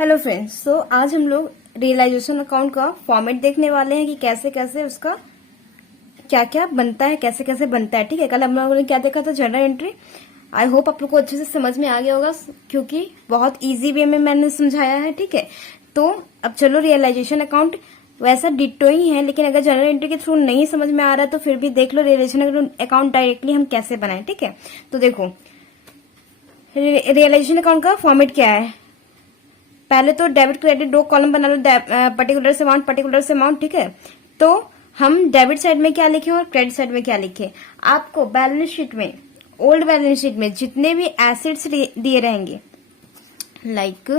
Hello friends, सो आज हम लोग रियलाइजेशन अकाउंट का फॉर्मेट देखने वाले हैं कि कैसे कैसे उसका क्या क्या बनता है, कैसे कैसे बनता है। ठीक है, कल हम लोगों ने क्या देखा था, जनरल एंट्री। आई होप आप लोग को अच्छे से समझ में आ गया होगा क्योंकि बहुत इजी वे में मैंने समझाया है। ठीक है, तो अब चलो रियलाइजेशन अकाउंट वैसा डिट्टो ही है, लेकिन अगर जनरल एंट्री के थ्रू नहीं समझ में आ रहा है तो फिर भी देख लो रियलाइजेशन अकाउंट डायरेक्टली हम कैसे बनाए। ठीक है, तो देखो रियलाइजेशन अकाउंट का फॉर्मेट क्या है। पहले तो डेबिट क्रेडिट दो कॉलम बना लो, पर्टिकुलर से अमाउंट पर्टिकुलर से अमाउंट। ठीक है, तो हम डेबिट साइड में क्या लिखे और क्रेडिट साइड में क्या लिखे। आपको बैलेंस शीट में, ओल्ड बैलेंस शीट में जितने भी एसेट्स दिए रहेंगे, लाइक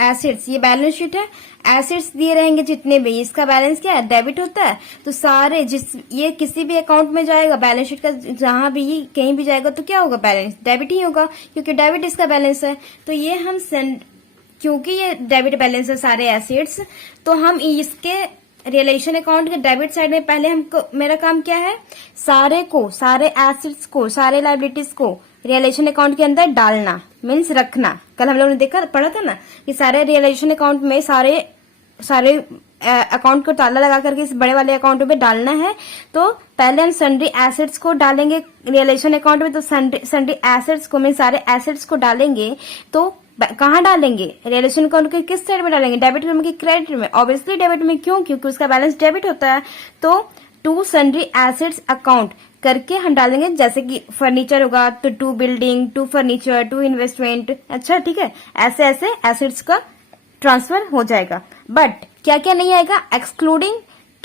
एसेट्स, ये बैलेंस शीट है, एसेट्स दिए रहेंगे जितने भी, इसका बैलेंस क्या है, डेबिट होता है। तो सारे ये किसी भी अकाउंट में जाएगा, बैलेंस शीट का जहां भी कहीं भी जाएगा तो क्या होगा, बैलेंस डेबिट ही होगा क्योंकि डेबिट इसका बैलेंस है। तो ये हम क्योंकि ये डेबिट बैलेंस है सारे एसेट्स, तो हम इसके रियलाइजेशन अकाउंट के डेबिट साइड में पहले हमको, मेरा काम क्या है, सारे एसेट्स को, सारे लाइबिलिटीज को रियलाइजेशन अकाउंट के अंदर डालना, मीन्स रखना। कल हम लोगों ने पढ़ा था ना कि सारे रियलाइजेशन अकाउंट में सारे अकाउंट को ताला लगा करके इस बड़े वाले अकाउंट में डालना है। तो पहले हम सन्ड्री एसेट्स को डालेंगे रियलाइजेशन अकाउंट में, तो सन्ड्री एसेट्स को, मीन सारे एसेट्स को डालेंगे तो कहाँ डालेंगे, रियलाइजेशन अकाउंट के किस साइड में डालेंगे, डेबिट में कि क्रेडिट में। ऑब्वियसली डेबिट में, क्यों, क्योंकि उसका बैलेंस डेबिट होता है। तो टू सन्ड्री एसेट्स अकाउंट करके हम डालेंगे, जैसे कि फर्नीचर होगा तो to building, to furniture, to investment. अच्छा, ठीक है, ऐसे ऐसे एसेट्स का ट्रांसफर हो जाएगा। बट क्या क्या नहीं आएगा, excluding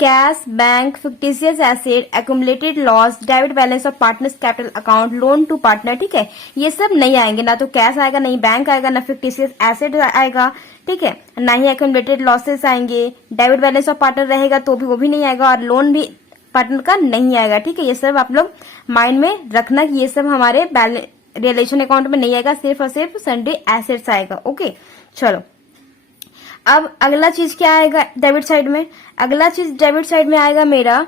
cash, bank, fictitious asset, accumulated loss, debit balance और partners capital account, loan to partner. ठीक है, ये सब नहीं आएंगे, ना तो कैश आएगा, नहीं बैंक आएगा, ना फिक्टिशियस एसेट आएगा। ठीक है, ना ही एक्यूमुलेटेड लॉसेस आएंगे, डेबिट बैलेंस और पार्टनर रहेगा तो भी वो भी नहीं आएगा, और लोन भी पार्टनर का नहीं आएगा। ठीक है, ये सब आप लोग माइंड में रखना कि ये सब हमारे रियलाइजेशन अकाउंट में नहीं आएगा, सिर्फ और सिर्फ सन्ड्री एसेट्स आएगा। ओके, चलो अब अगला चीज क्या आएगा डेबिट साइड में, अगला चीज डेबिट साइड में आएगा मेरा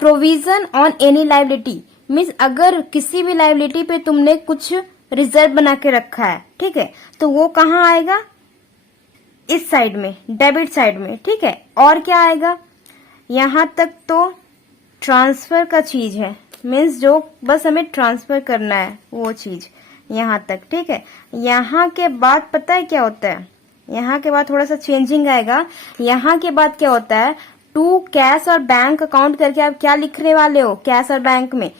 provision on any liability. Means अगर किसी भी लाइबिलिटी पे तुमने कुछ रिजर्व बना के रखा है, ठीक है, तो वो कहाँ आएगा, इस साइड में, डेबिट साइड में। ठीक है, और क्या आएगा, यहां तक तो ट्रांसफर का चीज है, मीन्स जो बस हमें ट्रांसफर करना है वो चीज यहां तक। ठीक है, यहाँ के बाद पता है क्या होता है, यहाँ के बाद थोड़ा सा चेंजिंग आएगा। यहाँ के बाद क्या होता है, टू कैश और बैंक अकाउंट करके आप क्या लिखने वाले हो, कैश और बैंक में,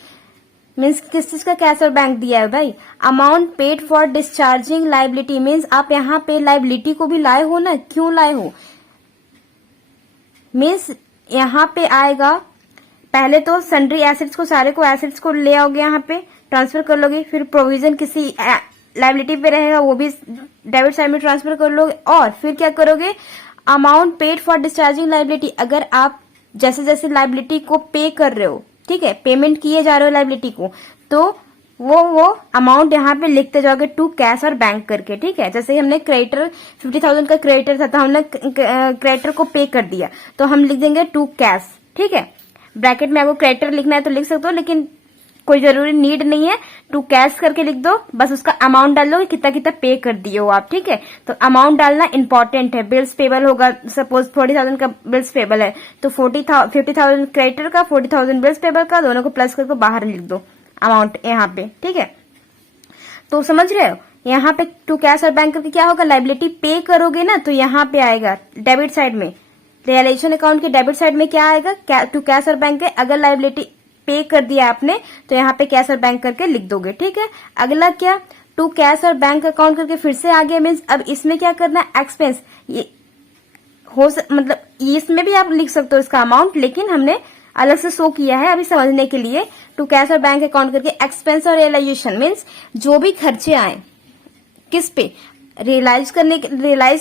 मीन्स किस चीज का कैश और बैंक दिया है भाई, amount paid for discharging liability. Means आप यहाँ पे लाइबिलिटी को भी लाए हो ना, क्यों लाए हो, मीन्स यहाँ पे आएगा, पहले तो सन्ड्री एसेट्स को, सारे को एसेट्स को ले आओगे, यहाँ पे ट्रांसफर कर लोगे, फिर प्रोविजन किसी लाइबिलिटी पे रहेगा वो भी डेबिट साइड में ट्रांसफर कर लोगे, और फिर क्या करोगे, amount paid for discharging liability. अगर आप जैसे जैसे लाइबिलिटी को पे कर रहे हो, ठीक है, पेमेंट किए जा रहे हो लाइबिलिटी को, तो वो अमाउंट यहाँ पे लिखते जाओगे टू कैश और बैंक करके। ठीक है, जैसे हमने क्रेडिटर 50,000 का क्रेडिटर था तो हमने क्रेडिटर को पे कर दिया तो हम लिख देंगे टू कैश। ठीक है, ब्रैकेट में आपको क्रेडिटर लिखना है तो लिख सकते हो, लेकिन कोई जरूरी नीड नहीं है, टू कैश करके लिख दो, बस उसका अमाउंट डाल दो, कितना कितना पे कर दिए हो आप। ठीक है, तो अमाउंट डालना इंपॉर्टेंट है। बिल्स पेबल होगा, सपोज 40,000 का बिल्स पेबल है तो 50,000 क्रेडिटर का, 40,000 बिल्स पेबल का, दोनों को प्लस करके बाहर लिख दो अमाउंट यहाँ पे। ठीक है, तो समझ रहे हो, यहाँ पे टू कैश और बैंक करके क्या होगा, लाइबिलिटी पे करोगे ना तो यहाँ पे आएगा डेबिट साइड में, रियलाइजेशन अकाउंट के डेबिट साइड में क्या आएगा, टू कैश और बैंक के। अगर लाइबिलिटी पे कर दिया आपने तो यहाँ पे कैश और बैंक करके लिख दोगे। ठीक है, अगला क्या, टू कैश और बैंक अकाउंट करके फिर से आगे, मीन्स अब इसमें क्या करना है, एक्सपेंस, ये मतलब इसमें भी आप लिख सकते हो इसका अमाउंट, लेकिन हमने अलग से शो किया है अभी समझने के लिए। टू कैश और बैंक अकाउंट करके एक्सपेंस और रियलाइजेशन, मीन्स जो भी खर्चे आए किस पे, रियलाइज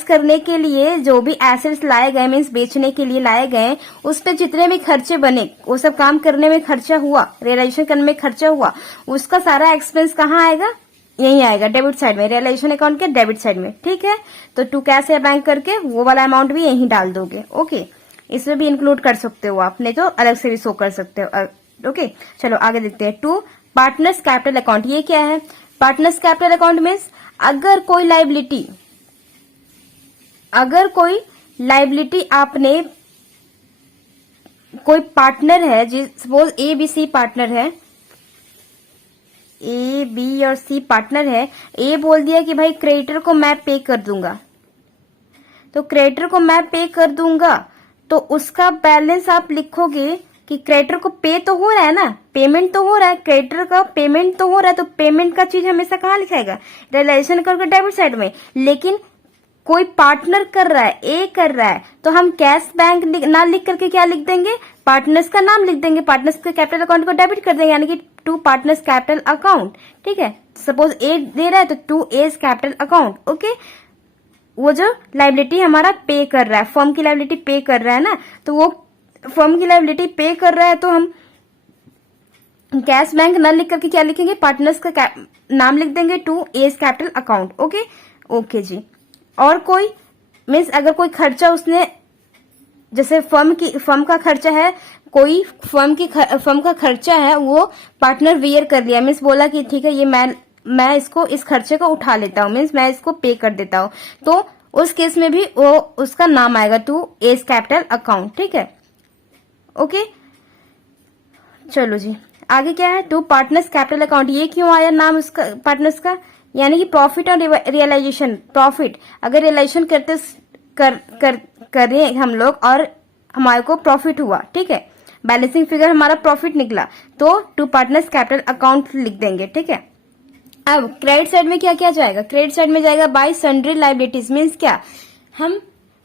करने के लिए जो भी एसेट्स लाए गए, मीन्स बेचने के लिए लाए गए, उस पे जितने भी खर्चे बने, वो सब काम करने में खर्चा हुआ, रियलाइजेशन करने में खर्चा हुआ, उसका सारा एक्सपेंस कहाँ आएगा, यही आएगा डेबिट साइड में, रियलाइजेशन अकाउंट के डेबिट साइड में। ठीक है, तो टू कैश या बैंक करके वो वाला अमाउंट भी यही डाल दोगे। ओके, इसमें भी इंक्लूड कर सकते हो आप, नहीं तो अलग से भी शो कर सकते हो। ओके, चलो आगे देखते हैं। टू पार्टनर्स कैपिटल अकाउंट, ये क्या है, पार्टनर्स कैपिटल अकाउंट मीन्स अगर कोई लाइबिलिटी अगर कोई लाइबिलिटी आपने, कोई पार्टनर है जी, suppose A B C partner है, ए बी और सी पार्टनर है, ए बोल दिया कि भाई क्रेडिटर को मैं पे कर दूंगा, तो क्रेडिटर को मैं पे कर दूंगा, तो उसका बैलेंस आप लिखोगे कि क्रेडिटर को पे तो हो रहा है ना, पेमेंट तो हो रहा है, क्रेडिटर का पेमेंट तो हो रहा है, तो पेमेंट का चीज हमेशा कहाँ लिखाएगा, रियलाइजेशन करके डेबिट साइड में। लेकिन कोई पार्टनर कर रहा है, ए कर रहा है, तो हम कैश बैंक ना लिख करके क्या लिख देंगे, पार्टनर्स का नाम लिख देंगे, पार्टनर्स के कैपिटल अकाउंट को डेबिट कर देंगे, यानी कि टू पार्टनर्स कैपिटल अकाउंट। ठीक है, सपोज ए दे रहा है तो to as capital account. Okay, वो जो लाइबिलिटी हमारा पे कर रहा है, फर्म की लाइबिलिटी पे कर रहा है ना, तो वो फर्म की लाइबिलिटी पे कर रहा है, तो हम कैश बैंक ना लिख करके क्या लिखेंगे, पार्टनर्स का नाम लिख देंगे, to as capital account. Okay okay जी। और कोई मीन्स अगर कोई खर्चा उसने, जैसे फर्म का खर्चा है, कोई फर्म का खर्चा है वो पार्टनर वियर कर लिया, मीन्स बोला कि ठीक है ये मैं इसको इस खर्चे को उठा लेता हूँ, मीन्स मैं इसको पे कर देता हूँ, तो उस केस में भी वो उसका नाम आएगा टू एज कैपिटल अकाउंट। ठीक है, ओके चलो जी, आगे क्या है, टू पार्टनर्स कैपिटल अकाउंट। ये क्यों आया नाम उसका पार्टनर्स का, यानी कि प्रॉफिट और रियलाइजेशन, प्रॉफिट अगर रियलाइजेशन कर रहे हैं हम लोग और हमारे को प्रॉफिट हुआ, ठीक है, बैलेंसिंग फिगर हमारा प्रॉफिट निकला, तो टू पार्टनर्स कैपिटल अकाउंट लिख देंगे। ठीक है, अब क्रेडिट साइड में क्या क्या जाएगा, क्रेडिट साइड में जाएगा बाय सन्ड्री लाइबिलिटीज, मीन्स क्या, हम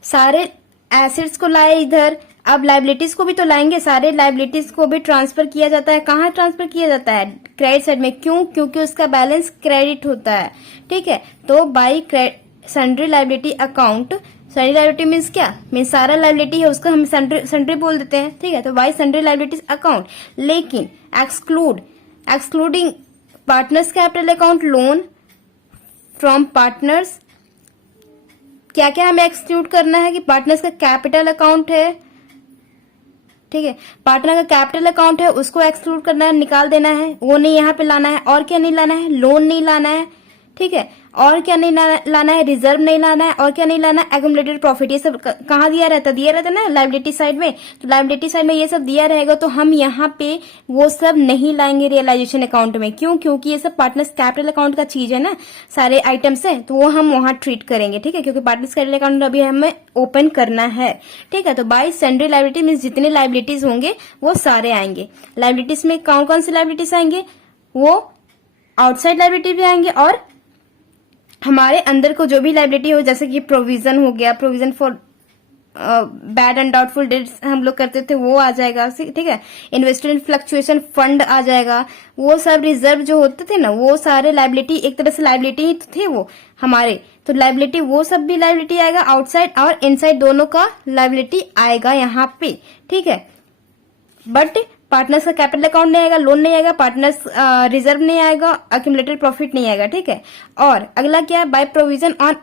सारे एसेट्स को लाए इधर, अब लाइबिलिटीज को भी तो लाएंगे, सारे लाइबिलिटीज को भी ट्रांसफर किया जाता है, कहाँ ट्रांसफर किया जाता है, क्रेडिट साइड में। क्यों, क्योंकि उसका बैलेंस क्रेडिट होता है। ठीक है, तो bye sundry liability account, sundry liability means क्या, मीन्स सारा लाइबिलिटी है उसका हम सन्ड्री बोल देते हैं। ठीक है, तो बाय सन्ड्री लाइबिलिटीज अकाउंट, लेकिन excluding partners capital account loan from partners, क्या क्या हमें एक्सक्लूड करना है कि पार्टनर्स का कैपिटल अकाउंट है, ठीक है, पार्टनर का कैपिटल अकाउंट है उसको एक्सक्लूड करना है, निकाल देना है, वो नहीं यहाँ पे लाना है। और क्या नहीं लाना है, लोन नहीं लाना है। ठीक है, और क्या नहीं लाना है, रिजर्व नहीं लाना है, और क्या नहीं लाना है, एक्यूमुलेटेड प्रॉफिट। ये सब कहाँ दिया रहता है ना लाइबिलिटी साइड में, तो लाइबिलिटी साइड में ये सब दिया रहेगा, तो हम यहाँ पे वो सब नहीं लाएंगे रियलाइजेशन अकाउंट में। क्यों, क्योंकि ये सब पार्टनर्स कैपिटल अकाउंट का चीज है ना, सारे आइटम्स है, तो वो हम वहां ट्रीट करेंगे। ठीक है, क्योंकि पार्टनर्स कैपिटल अकाउंट अभी हमें ओपन करना है। ठीक है, तो बाय सन्ड्री लाइबिलिटी मीन्स जितने लाइबिलिटीज होंगे वो सारे आएंगे। लाइबिलिटीज में कौन कौन सी लाइबिलिटीज आएंगे, वो आउटसाइड लाइबिलिटी भी आएंगे, और हमारे अंदर को जो भी लाइबिलिटी हो, जैसे कि प्रोविजन हो गया, provision for bad and doubtful debts हम लोग करते थे, वो आ जाएगा। ठीक है, इन्वेस्टमेंट फ्लक्चुएशन फंड आ जाएगा, वो सब रिजर्व जो होते थे ना, वो सारे लाइबिलिटी, एक तरह से लाइबिलिटी ही थे वो हमारे, तो लाइबिलिटी वो सब भी लाइबिलिटी आएगा, आउटसाइड और इनसाइड दोनों का लाइबिलिटी आएगा यहाँ पे। ठीक है, बट पार्टनर्स का कैपिटल अकाउंट नहीं आएगा, लोन नहीं आएगा, पार्टनर्स रिजर्व नहीं आएगा, अक्यूमुलेटेड प्रॉफिट नहीं आएगा। ठीक है, और अगला क्या है, by provision on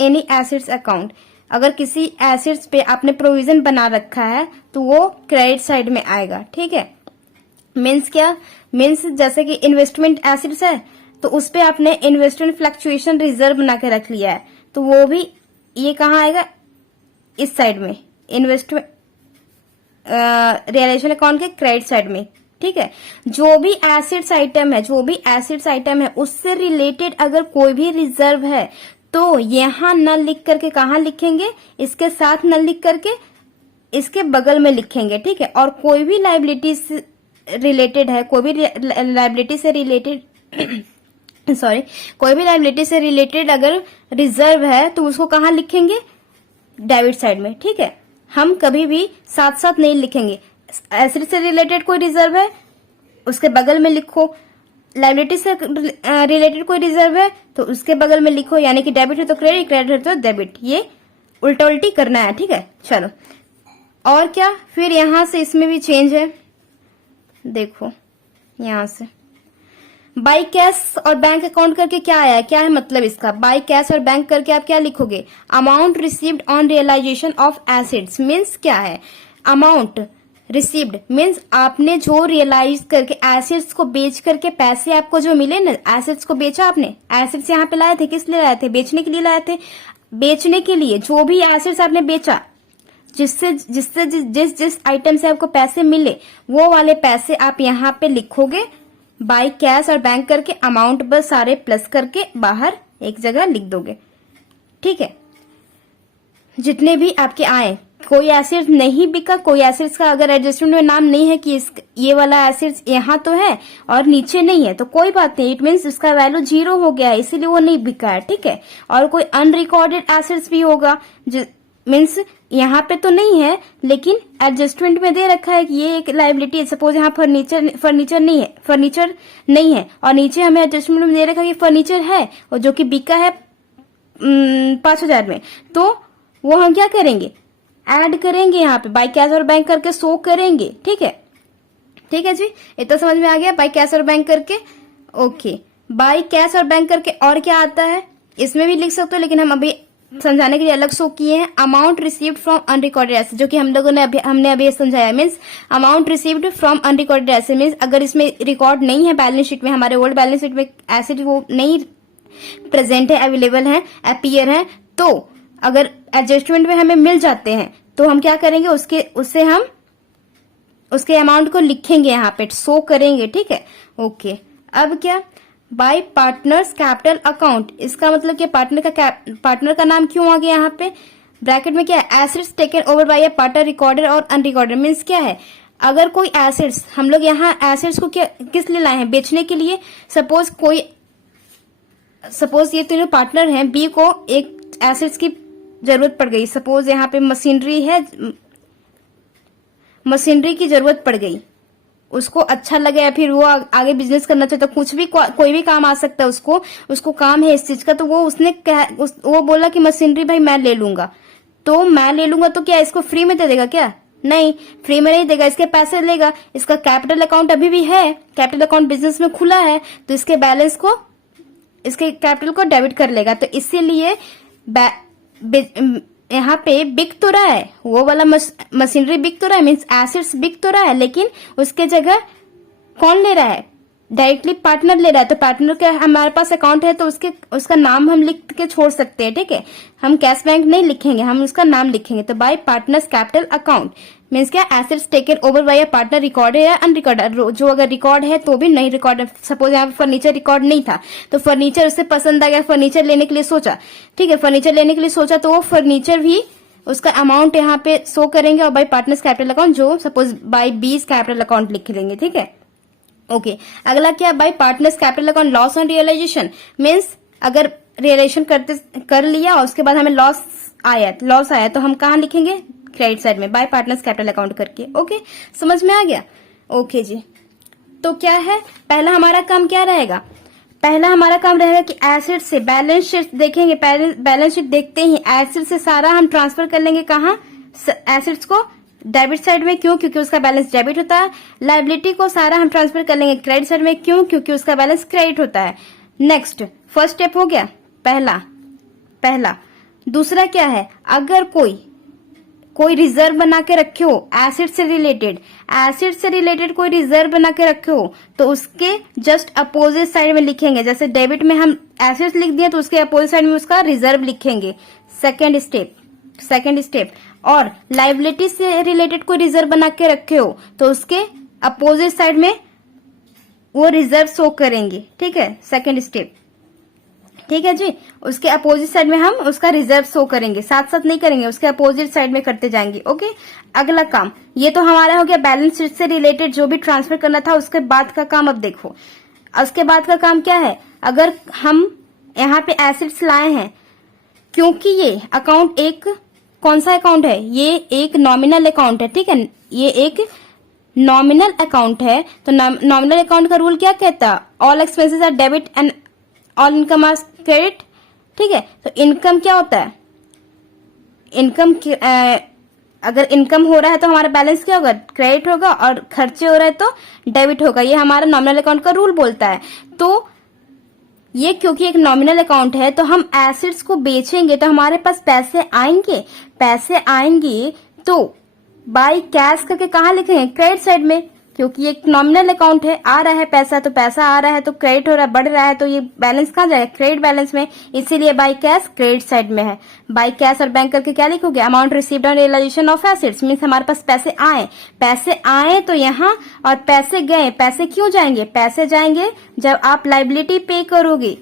any assets account, अगर किसी एसेट्स पे आपने प्रोविजन बना रखा है तो वो क्रेडिट साइड में आएगा। ठीक है, मीन्स क्या, मीन्स जैसे कि इन्वेस्टमेंट एसेट्स है तो उस पे आपने इन्वेस्टमेंट फ्लक्चुएशन रिजर्व बना के रख लिया है, तो वो भी ये कहाँ आएगा, इस साइड में, इन्वेस्टमेंट रियलाइजेशन अकाउंट के क्रेडिट साइड में। ठीक है, जो भी एसेट्स आइटम है उससे रिलेटेड अगर कोई भी रिजर्व है तो यहां न लिख करके कहाँ लिखेंगे, इसके साथ न लिख करके इसके बगल में लिखेंगे। ठीक है, और कोई भी लाइबिलिटी से रिलेटेड है, कोई भी लाइबिलिटी से रिलेटेड सॉरी कोई भी लाइबिलिटी से रिलेटेड अगर रिजर्व है तो उसको कहाँ लिखेंगे, डेबिट साइड में। ठीक है, हम कभी भी साथ साथ नहीं लिखेंगे, एसेट से रिलेटेड कोई रिजर्व है उसके बगल में लिखो, लाइबिलिटी से रिलेटेड कोई रिजर्व है तो उसके बगल में लिखो, यानी कि डेबिट है तो क्रेडिट, क्रेडिट है तो डेबिट, ये उल्टा उल्टी करना है। ठीक है, चलो और क्या, फिर यहां से इसमें भी चेंज है, देखो यहां से बाय कैश और बैंक अकाउंट करके क्या आया है, क्या है मतलब इसका, बाय कैश और बैंक करके आप क्या लिखोगे, amount received on realisation of assets, means क्या है, अमाउंट रिसीव्ड मीन्स आपने जो रियलाइज करके एसेट्स को बेच करके पैसे आपको जो मिले ना, एसेट्स को बेचा आपने, एसेट्स यहाँ पे लाए थे, किस लिए लाए थे, बेचने के लिए लाए थे, बेचने के लिए जो भी एसेट्स आपने बेचा, जिससे जिससे जिस जिस आइटम से आपको पैसे मिले, वो वाले पैसे आप यहाँ पे लिखोगे बाय कैश और बैंक करके, अमाउंट बस सारे प्लस करके बाहर एक जगह लिख दोगे। ठीक है, जितने भी आपके आए, कोई एसेट्स नहीं बिका, कोई एसेट्स का अगर एडजस्टमेंट में नाम नहीं है कि ये वाला एसेट्स यहाँ तो है और नीचे नहीं है, तो कोई बात नहीं, इट मीन्स उसका वैल्यू 0 हो गया है, इसीलिए वो नहीं बिका है। ठीक है, और कोई अनरिकॉर्डेड एसेट्स भी होगा, मीन्स यहाँ पे तो नहीं है लेकिन एडजस्टमेंट में दे रखा है कि ये एक लाइबिलिटी है। सपोज यहाँ फर्नीचर नहीं है और नीचे हमें एडजस्टमेंट में दे रखा है कि फर्नीचर है और जो कि बिका है 5,000 में, तो वो हम क्या करेंगे, ऐड करेंगे यहाँ पे बाय कैश और बैंक करके शो करेंगे। ठीक है, ठीक है जी, इतना समझ में आ गया, बाय कैश और बैंक करके। ओके, बाय कैश और बैंक करके और क्या आता है, इसमें भी लिख सकते हो, लेकिन हम अभी समझाने के लिए अलग शो किए हैं। Amount received from unrecorded asset, जो कि हम लोगों ने हमने अभी समझाया, means amount received from unrecorded asset means अगर इसमें रिकॉर्ड नहीं है बैलेंस शीट में, हमारे ओल्ड बैलेंस शीट में एसेट वो नहीं प्रेजेंट है, अवेलेबल है, अपीयर है, तो अगर एडजस्टमेंट में हमें मिल जाते हैं तो हम क्या करेंगे, उससे हम उसके अमाउंट को लिखेंगे, यहाँ पे शो करेंगे। ठीक है, ओके। अब क्या, बाय पार्टनर्स कैपिटल अकाउंट, इसका मतलब क्या, पार्टनर का नाम क्यों आ गया यहाँ पे, ब्रैकेट में क्या है, assets taken over by a partner recorded और अनरिकॉर्डेड, मीन्स क्या है, अगर कोई एसेट्स, हम लोग यहाँ एसेट्स को क्या किस लिए लाए हैं, बेचने के लिए। सपोज ये तीनों पार्टनर हैं, बी को एक एसेट्स की जरूरत पड़ गई, सपोज यहाँ पे मशीनरी है, मशीनरी की जरूरत पड़ गई, उसको अच्छा लगे या फिर वो आगे बिजनेस करना चाहता, कुछ भी कोई भी काम आ सकता है उसको काम है इस चीज का, तो वो बोला कि मशीनरी भाई मैं ले लूंगा, तो मैं ले लूंगा तो क्या इसको फ्री में दे देगा क्या, नहीं, फ्री में नहीं देगा, इसके पैसे लेगा। इसका कैपिटल अकाउंट अभी भी है, कैपिटल अकाउंट बिजनेस में खुला है, तो इसके बैलेंस को, इसके कैपिटल को डेबिट कर लेगा। तो इसीलिए यहाँ पे बिक तो रहा है, वो वाला मशीनरी बिक तो रहा है, मीन्स एसेट्स बिक तो रहा है, लेकिन उसके जगह कौन ले रहा है, डायरेक्टली पार्टनर ले रहा है। तो पार्टनर का हमारे पास अकाउंट है तो उसका नाम हम लिख के छोड़ सकते हैं। ठीक है, हम कैश बैंक नहीं लिखेंगे, हम उसका नाम लिखेंगे। तो by partners capital account means क्या, assets taken over by a partner recorded या अनरिकॉर्डेड, जो अगर रिकॉर्ड है तो भी नहीं रिकॉर्ड। सपोज यहाँ पे फर्नीचर रिकॉर्ड नहीं था, तो फर्नीचर उससे पसंद आ गया, फर्नीचर लेने के लिए सोचा। ठीक है, फर्नीचर लेने के लिए सोचा तो वो फर्नीचर भी उसका अमाउंट यहाँ पे शो करेंगे, और बाय पार्टनर्स कैपिटल अकाउंट, जो सपोज बाय बीस कैपिटल अकाउंट लिख लेंगे। ठीक है, ओके। अगला क्या, by partners capital account loss on realisation, means अगर रियलाइजेशन कर लिया और उसके बाद हमें लॉस आया तो हम कहाँ लिखेंगे, क्रेडिट साइड में, बाय पार्टनर्स कैपिटल अकाउंट करके। ओके, समझ में आ गया। ओके जी, तो क्या है, पहला हमारा काम क्या रहेगा, पहला हमारा काम रहेगा कि एसेट से बैलेंस शीट देखेंगे, बैलेंस शीट देखते ही एसेट से सारा हम ट्रांसफर कर लेंगे कहाँ, एसेट्स को डेबिट साइड में, क्यों, क्योंकि उसका बैलेंस डेबिट होता है। लायबिलिटी को सारा हम ट्रांसफर कर लेंगे क्रेडिट साइड में, क्यों, क्योंकि उसका बैलेंस क्रेडिट होता है। नेक्स्ट, फर्स्ट स्टेप हो गया पहला। दूसरा क्या है, अगर कोई रिजर्व बना के रखे हो एसेट से रिलेटेड कोई रिजर्व बना के रखे हो, तो उसके जस्ट अपोजिट साइड में लिखेंगे। जैसे डेबिट में हम एसेट्स लिख दिए तो उसके अपोजिट साइड में उसका रिजर्व लिखेंगे, सेकेंड स्टेप। और लायबिलिटी से रिलेटेड कोई रिजर्व बना के रखे हो तो उसके अपोजिट साइड में वो रिजर्व शो करेंगे। ठीक है, सेकेंड स्टेप। ठीक है जी, उसके अपोजिट साइड में हम उसका रिजर्व शो करेंगे, साथ साथ नहीं करेंगे, उसके अपोजिट साइड में करते जाएंगे। ओके, अगला काम, ये तो हमारा हो गया बैलेंस शीट से रिलेटेड जो भी ट्रांसफर करना था। उसके बाद का काम अब देखो, उसके बाद का काम क्या है, अगर हम यहाँ पे एसेट्स लाए हैं, क्योंकि ये अकाउंट एक कौन सा अकाउंट है, ये एक नॉमिनल अकाउंट है। ठीक है, ये एक नॉमिनल अकाउंट है, तो नॉमिनल अकाउंट का रूल क्या कहता है, all expenses are debit and all income are credit. ठीक है, तो इनकम क्या होता है, इनकम अगर इनकम हो रहा है तो हमारा बैलेंस क्या होगा, क्रेडिट होगा, और खर्चे हो रहा है तो डेबिट होगा। ये हमारा नॉमिनल अकाउंट का रूल बोलता है। तो ये क्योंकि एक नॉमिनल अकाउंट है, तो हम एसेट्स को बेचेंगे तो हमारे पास पैसे आएंगे तो बाय कैश करके कहाँ लिखेंगे, क्रेडिट साइड में। क्योंकि ये एक नॉमिनल अकाउंट है, आ रहा है पैसा तो पैसा आ रहा है तो क्रेडिट हो रहा है, बढ़ रहा है तो ये बैलेंस कहाँ जाएगा, क्रेडिट बैलेंस में, इसीलिए बाय कैश क्रेडिट साइड में है। बाय कैश और बैंक करके क्या लिखोगे, amount received on realisation of assets, means हमारे पास पैसे आए तो यहाँ, और पैसे गए, पैसे क्यों जाएंगे, पैसे जाएंगे जब आप लाइबिलिटी पे करोगे।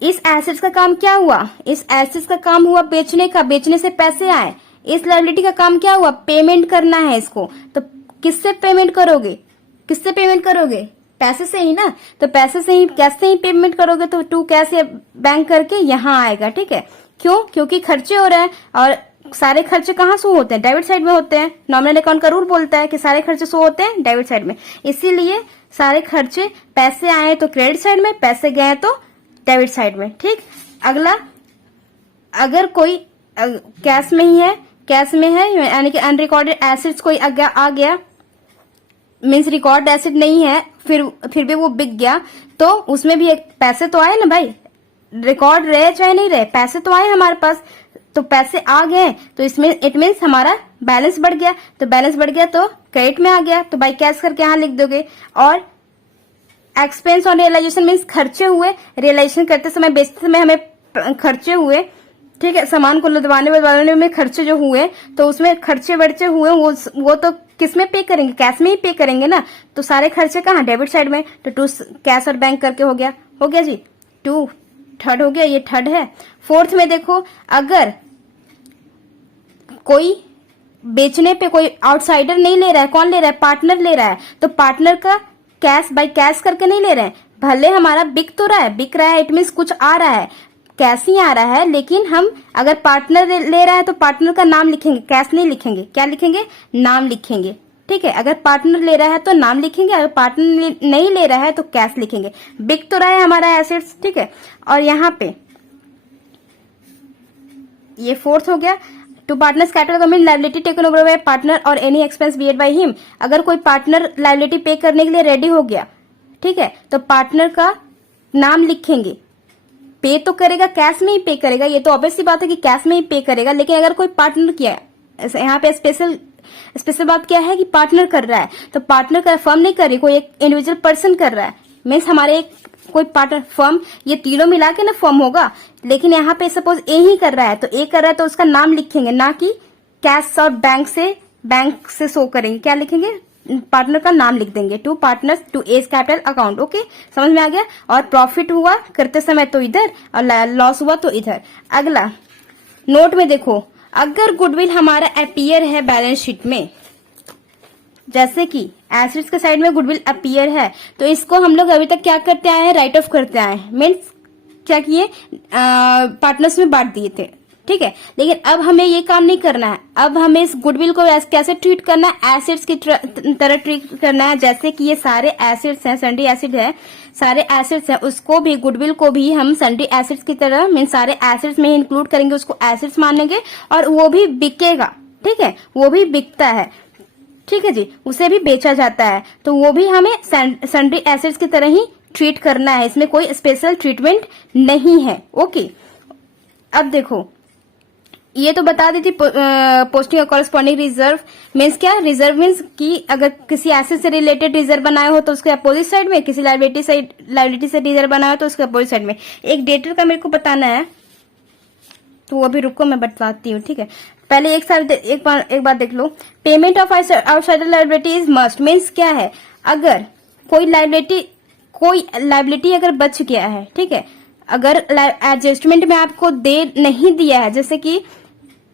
इस एसेट्स का काम क्या हुआ, इस एसेट्स का काम हुआ बेचने का, बेचने से पैसे आए। इस लायबिलिटी का काम क्या हुआ, पेमेंट करना है इसको, तो किससे पेमेंट करोगे, किससे पेमेंट करोगे, पैसे से ही ना, तो पैसे से ही, कैश से ही पेमेंट करोगे, तो टू कैश या बैंक करके यहाँ आएगा, ठीक है। क्यों, क्योंकि खर्चे हो रहे हैं, और सारे खर्चे कहाँ शो होते हैं, डेबिट साइड में होते हैं। नॉमिनल अकाउंट का रूल बोलता है कि सारे खर्चे शो होते हैं डेबिट साइड में, इसीलिए सारे खर्चे, पैसे आए तो क्रेडिट साइड में, पैसे गए तो डेबिट साइड में, ठीक। अगला, अगर कोई कैश में ही है, कैश में है, यानी कि अनरिकॉर्डेड एसेट्स कोई आ गया, मीन्स रिकॉर्ड एसेट नहीं है, फिर भी वो बिक गया, तो उसमें भी एक पैसे तो आए ना भाई, रिकॉर्ड रहे चाहे नहीं रहे, पैसे तो आए हमारे पास, तो पैसे आ गए तो इसमें इट मीन्स हमारा बैलेंस बढ़ गया, तो बैलेंस बढ़ गया तो क्रेडिट में आ गया, तो बाय कैश करके यहाँ लिख दोगे। और एक्सपेंस ऑन रियलाइजेशन मीन्स खर्चे हुए, रियलाइजेशन करते समय, बेचते समय हमें खर्चे हुए, ठीक है, सामान को लदवाने में खर्चे जो हुए, तो उसमें खर्चे वर्चे हुए, वो तो किस में पे करेंगे, कैश में ही पे करेंगे ना, तो सारे खर्चे कहाँ, डेबिट साइड में, तो टू कैश और बैंक करके हो गया जी, टू थर्ड हो गया, ये थर्ड है। फोर्थ में देखो, अगर कोई बेचने पे कोई आउटसाइडर नहीं ले रहा है, कौन ले रहा है, पार्टनर ले रहा है, तो पार्टनर का कैश बाय कैश करके नहीं ले रहे हैं, भले हमारा बिक तो रहा है, बिक रहा है, इट मीन्स कुछ आ रहा है, कैश ही आ रहा है, लेकिन हम अगर पार्टनर ले रहा है तो पार्टनर का नाम लिखेंगे, कैश नहीं लिखेंगे, क्या लिखेंगे, नाम लिखेंगे, ठीक है। अगर पार्टनर ले रहा है तो नाम लिखेंगे, अगर पार्टनर नहीं ले रहा है तो कैश लिखेंगे, बिक तो रहा है हमारा एसेट्स, ठीक है। और यहाँ पे ये फोर्थ हो गया, to partners capital commit liability taken over by partner और any expense bear by him, अगर कोई पार्टनर लायबिलिटी पे करने के लिए रेडी हो गया, ठीक है, तो पार्टनर का नाम लिखेंगे, पे तो करेगा, कैश में ही पे करेगा, ये तो ऑब्वियस सी बात है कि कैश में ही पे करेगा, लेकिन अगर कोई पार्टनर किया है, यहाँ पे स्पेशल बात क्या है कि पार्टनर कर रहा है, तो पार्टनर का फर्म नहीं कर रही, कोई एक इंडिविजुअल पर्सन कर रहा है, मीन्स हमारे एक कोई पार्टनर फर्म, ये तीनों मिला के ना फर्म होगा, लेकिन यहाँ पे सपोज ए ही कर रहा है, तो ए कर रहा है तो उसका नाम लिखेंगे, ना कि कैश और बैंक से शो करेंगे, क्या लिखेंगे, पार्टनर का नाम लिख देंगे, to partners to as capital account, okay, समझ में आ गया। और प्रॉफिट हुआ करते समय तो इधर, और लॉस हुआ तो इधर। अगला नोट में देखो, अगर गुडविल हमारा अपीयर है बैलेंस शीट में, जैसे कि एसेट्स के साइड में गुडविल अपीयर है, तो इसको हम लोग अभी तक क्या करते आए हैं, राइट ऑफ करते आए हैं, मीन्स क्या किए, पार्टनर्स में बांट दिए थे, ठीक है। लेकिन अब हमें ये काम नहीं करना है, अब हमें इस गुडविल को कैसे ट्रीट करना है, एसेट्स की तरह ट्रीट करना है, जैसे कि ये सारे एसेट्स हैं, सन्ड्री एसेट है, सारे एसेट्स हैं, उसको भी, गुडविल को भी हम सन्ड्री एसेट्स की तरह, मीन सारे एसेट्स में ही इंक्लूड करेंगे, उसको एसेट्स मानेंगे, और वो भी बिकेगा, ठीक है, वो भी बिकता है, ठीक है जी, उसे भी बेचा जाता है, तो वो भी हमें सन्ड्री एसेट्स की तरह ही ट्रीट करना है, इसमें कोई स्पेशल ट्रीटमेंट नहीं है, ओके। अब देखो, ये तो बता दी थी पोस्टिंग और कॉरेस्पॉन्डिंग रिजर्व मीन्स क्या, रिजर्व मीन्स कि अगर किसी एसेट से रिलेटेड रिजर्व बनाए हो तो उसके अपोजिट साइड में, किसी लायबिलिटी से रिजर्व बनाए हो तो उसके अपोजिट साइड में। एक डेटर का मेरे को बताना है, तो वो अभी रुको मैं बताती हूँ, ठीक है। पहले एक बार देख लो, payment of outsider liability is must means क्या है, अगर कोई लायबिलिटी अगर बच गया है, ठीक है, अगर एडजस्टमेंट में आपको दे नहीं दिया है, जैसे कि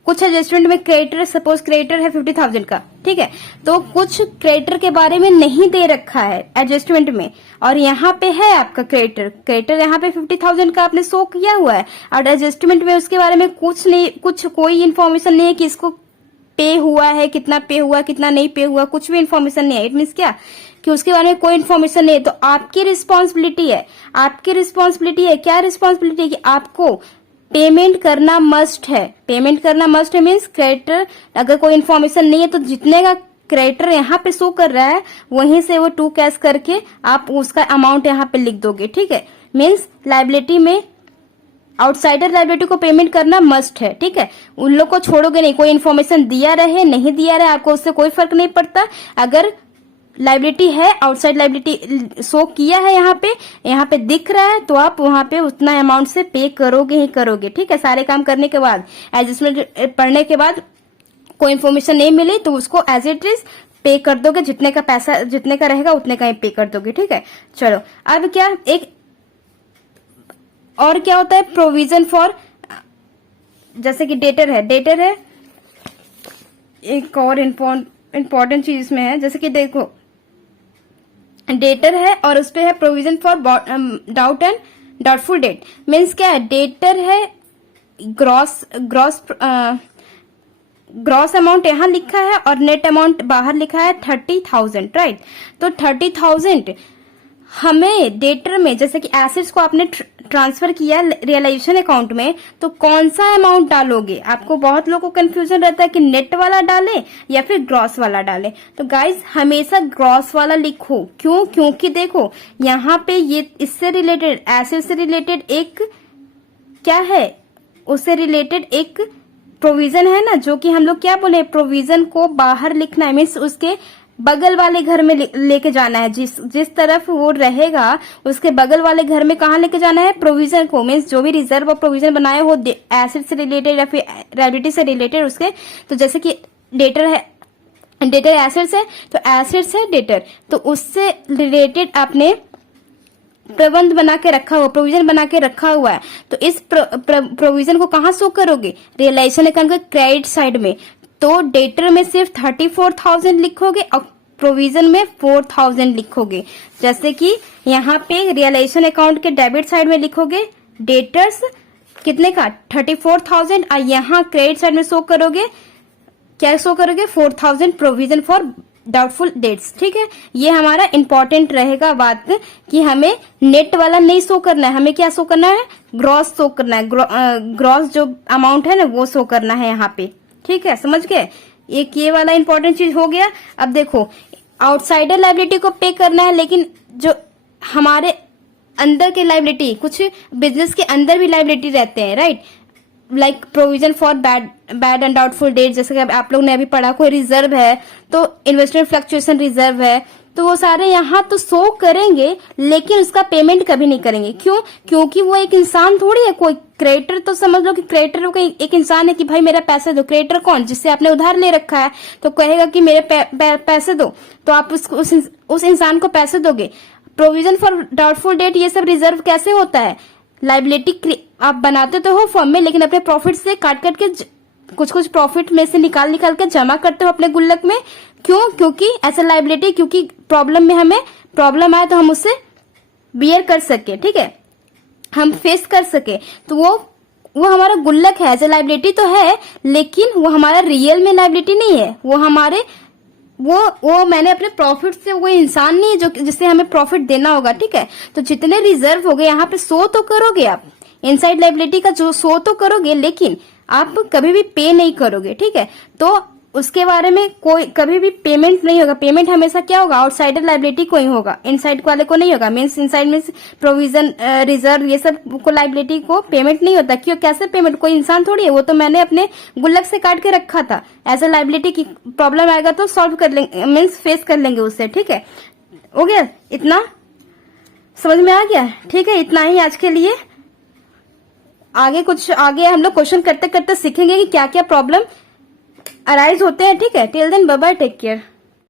कुछ एडजस्टमेंट में क्रेडिटर, सपोज क्रेडिटर है 50,000 का, ठीक है, तो कुछ क्रेडिटर के बारे में नहीं दे रखा है एडजस्टमेंट में, और यहाँ पे है आपका क्रेडिटर यहाँ पे 50,000 का आपने शो किया हुआ है, और एडजस्टमेंट में उसके बारे में कोई इन्फॉर्मेशन नहीं है कि इसको पे हुआ है, कितना पे हुआ, कितना नहीं पे हुआ, कुछ भी इन्फॉर्मेशन नहीं है। इट मीन्स क्या कि उसके बारे में कोई इन्फॉर्मेशन नहीं है, तो आपकी रिस्पॉन्सिबिलिटी है, क्या रिस्पॉन्सिबिलिटी है कि आपको पेमेंट करना मस्ट है। पेमेंट करना मस्ट है मीन्स क्रेडिटर अगर कोई इन्फॉर्मेशन नहीं है तो जितने का क्रेडिटर यहाँ पे शो कर रहा है वहीं से वो टू कैश करके आप उसका अमाउंट यहाँ पे लिख दोगे, ठीक है। मीन्स लायबिलिटी में आउटसाइडर लायबिलिटी को पेमेंट करना मस्ट है, ठीक है। उन लोग को छोड़ोगे नहीं, कोई इन्फॉर्मेशन दिया रहे नहीं दिया रहे आपको उससे कोई फर्क नहीं पड़ता। अगर लाइबिलिटी है, आउटसाइड लाइबिलिटी शो किया है यहाँ पे दिख रहा है, तो आप वहां पे उतना अमाउंट से पे करोगे ही करोगे। ठीक है, सारे काम करने के बाद, एडजस्टमेंट पढ़ने के बाद कोई इन्फॉर्मेशन नहीं मिली तो उसको एज इट इज पे कर दोगे, जितने का पैसा जितने का रहेगा उतने का ही पे कर दोगे। ठीक है, चलो अब क्या एक और क्या होता है, प्रोविजन फॉर, जैसे कि डेटर है एक और इम्पोर्टेंट चीज इसमें है, जैसे कि देखो डेटर है और उस पे है provision for doubt and doubtful debt. Means क्या है, डेटर है, ग्रॉस अमाउंट यहाँ लिखा है और नेट अमाउंट बाहर लिखा है 30,000, राइट। तो 30,000 हमें डेटर में, जैसे कि एसेट्स को आपने ट्रांसफर किया रियलाइजेशन अकाउंट में, तो कौन सा अमाउंट डालोगे। आपको बहुत लोगों को कंफ्यूजन रहता है कि नेट वाला डाले या फिर ग्रॉस वाला डाले। तो गाइज हमेशा ग्रॉस वाला लिखो। क्यों? क्योंकि देखो यहाँ पे ये इससे रिलेटेड, एसेट से रिलेटेड एक क्या है, उससे रिलेटेड एक प्रोविजन है ना, जो कि हम लोग क्या बोले, प्रोविजन को बाहर लिखना है, मीन्स उसके बगल वाले घर में लेके जाना है। जिस तरफ वो रहेगा उसके बगल वाले घर में कहाँ लेके जाना है, प्रोविजन को। मीन्स जो भी रिजर्व और प्रोविजन बनाए हो एसेट से रिलेटेड या फिर लायबिलिटी से रिलेटेड उसके, तो जैसे कि डेटर है, डेटर एसेट्स है तो एसेट्स है डेटर, तो उससे रिलेटेड आपने प्रबंध बना के रखा हुआ, प्रोविजन बना के रखा हुआ है। तो इस प्रोविजन को कहाँ शो करोगे, रियलाइजेशन अकाउंट के क्रेडिट साइड में। तो डेटर में सिर्फ 34,000 लिखोगे और प्रोविजन में 4,000 लिखोगे। जैसे कि यहाँ पे रियलाइजेशन अकाउंट के डेबिट साइड में लिखोगे डेटर्स कितने का 34,000 और यहाँ क्रेडिट साइड में शो करोगे, क्या शो करोगे, 4,000 प्रोविजन फॉर डाउटफुल डेट्स। ठीक है, ये हमारा इंपॉर्टेंट रहेगा बात कि हमें नेट वाला नहीं शो करना है, हमें क्या शो करना है, ग्रॉस शो करना है। ग्रॉस जो अमाउंट है ना वो शो करना है यहाँ पे। ठीक है, समझ गए, एक ये वाला इंपॉर्टेंट चीज हो गया। अब देखो आउटसाइडर लायबिलिटी को पे करना है, लेकिन जो हमारे अंदर के लायबिलिटी, कुछ बिजनेस के अंदर भी लायबिलिटी रहते हैं, right, like provision for bad and doubtful debt, जैसे कि आप लोग ने अभी पढ़ा, कोई रिजर्व है तो इन्वेस्टमेंट फ्लक्चुएशन रिजर्व है, तो वो सारे यहाँ तो शो करेंगे लेकिन उसका पेमेंट कभी नहीं करेंगे। क्यों? क्योंकि वो एक इंसान थोड़ी है, कोई क्रेडिटर, तो समझ लो कि क्रेडिटर कोई एक इंसान है कि भाई मेरा पैसे दो। क्रेडिटर कौन, जिससे आपने उधार ले रखा है, तो कहेगा कि मेरे पैसे दो, तो आप उस इंसान को पैसे दोगे। प्रोविजन फॉर डाउटफुल डेट, ये सब रिजर्व कैसे होता है, लायबिलिटी आप बनाते तो हो फॉर्म में, लेकिन अपने प्रॉफिट से काट के कुछ प्रॉफिट में से निकाल के जमा करते हो अपने गुल्लक में। क्यों? क्योंकि ऐसा लायबिलिटी, क्योंकि प्रॉब्लम में हमें प्रॉब्लम आए तो हम उससे बियर कर सके, ठीक है, हम फेस कर सके। तो वो हमारा गुल्लक है, एज ए लायबिलिटी तो है, लेकिन वो हमारा रियल में लायबिलिटी नहीं है। वो हमारे वो मैंने अपने प्रॉफिट से, वो इंसान नहीं है जो जिससे हमें प्रॉफिट देना होगा। ठीक है, तो जितने रिजर्व हो गए यहाँ पे शो तो करोगे आप, इनसाइड लायबिलिटी का जो शो तो करोगे, लेकिन आप कभी भी पे नहीं करोगे। ठीक है, तो उसके बारे में कोई कभी भी पेमेंट नहीं होगा। पेमेंट हमेशा क्या होगा, आउटसाइडर लायबिलिटी को ही होगा, इनसाइड वाले को नहीं होगा। Means inside means provision, reserve, ये सब को लायबिलिटी को पेमेंट नहीं होता। क्यों? कैसे पेमेंट, कोई इंसान थोड़ी है, वो तो मैंने अपने गुल्लक से काट के रखा था। एज ए लायबिलिटी की प्रॉब्लम आएगा तो सॉल्व कर लेंगे, मीन्स फेस कर लेंगे उससे। ठीक है, हो गया, इतना समझ में आ गया। ठीक है, इतना ही आज के लिए। आगे हम लोग क्वेश्चन करते करते सीखेंगे कि क्या क्या प्रॉब्लम अराइज होते हैं। ठीक है, till then bye bye, take care.